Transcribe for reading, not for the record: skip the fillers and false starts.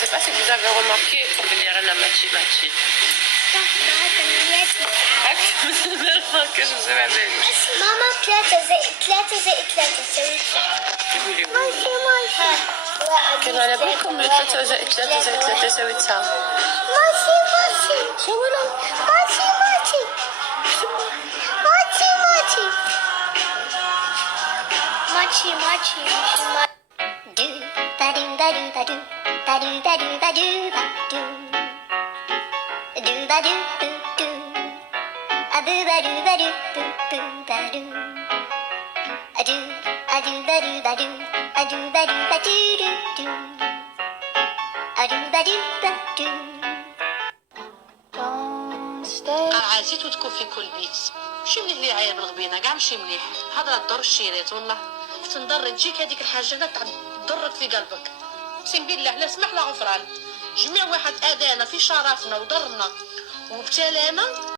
C'est pas si vous avez remarqué comme il y a un matchy. que je sais pas bien. ماما 3 زائد 3 تساوي 9. ماشي كان على بالكم 3 زائد 3 زائد 3 يساوي 9. ماشي شو ولا؟ ماشي do ba do ba do ba do ba do ba do ba do ba do do ba do do do a do ba do ba do do do ba do a do ba do ba do a do ba do ba do do do a do ba do ba do. عايزيتو تكون في كل بيت ماشي مليح اللي عاير بالغبينه كاع ماشي مليح هضره تضر الشيرات والله تنضر تجيك هذيك الحاجه تضرك في قلبك اقسم بالله لا سمح لا غفران جميع واحد اذانا في شرفنا وضرنا وابتلانا